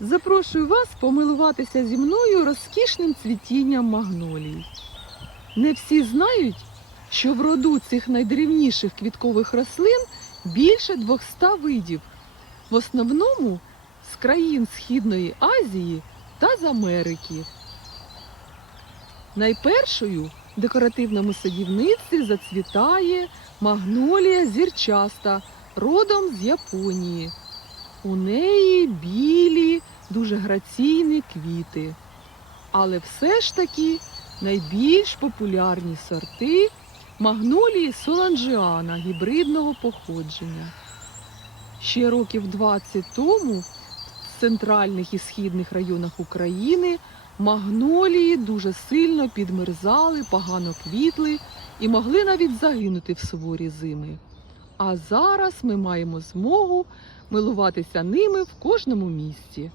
Запрошую вас помилуватися зі мною розкішним цвітінням магнолій. Не всі знають, що в роду цих найдрівніших квіткових рослин більше 200 видів, в основному з країн Східної Азії та з Америки. Найпершою в декоративному садівництві зацвітає магнолія зірчаста, родом з Японії. У неї білі, дуже граційні квіти. Але все ж таки найбільш популярні сорти магнолії соланжіана гібридного походження. Ще років 20 тому в центральних і східних районах України магнолії дуже сильно підмерзали, погано квітли і могли навіть загинути в суворі зими. А зараз ми маємо змогу милуватися ними в кожному місці.